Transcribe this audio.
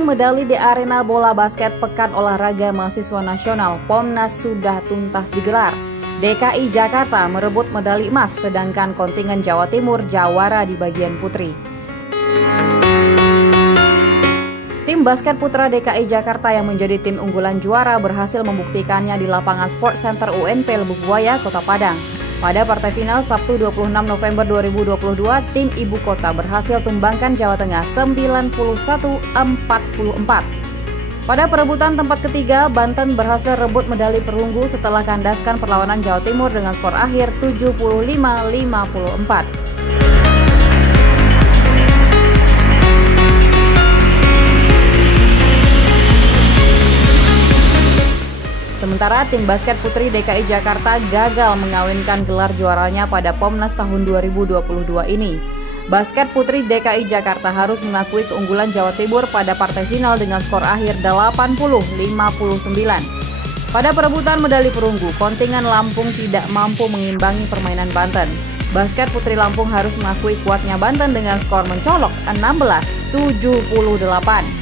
Perebutan medali di arena bola basket Pekan Olahraga Mahasiswa Nasional POMNAS sudah tuntas digelar. DKI Jakarta merebut medali emas, sedangkan kontingen Jawa Timur jawara di bagian putri. Tim basket putra DKI Jakarta yang menjadi tim unggulan juara berhasil membuktikannya di lapangan Sport Center UNP Lubuk Buaya, Kota Padang. Pada partai final Sabtu 26 November 2022, tim ibu kota berhasil tumbangkan Jawa Tengah 91-44. Pada perebutan tempat ketiga, Banten berhasil rebut medali perunggu setelah kandaskan perlawanan Jawa Timur dengan skor akhir 75-54. Sementara tim basket putri DKI Jakarta gagal mengawinkan gelar juaranya pada POMNAS tahun 2022 ini. Basket putri DKI Jakarta harus mengakui keunggulan Jawa Timur pada partai final dengan skor akhir 80-59. Pada perebutan medali perunggu, kontingen Lampung tidak mampu mengimbangi permainan Banten. Basket putri Lampung harus mengakui kuatnya Banten dengan skor mencolok 16-78.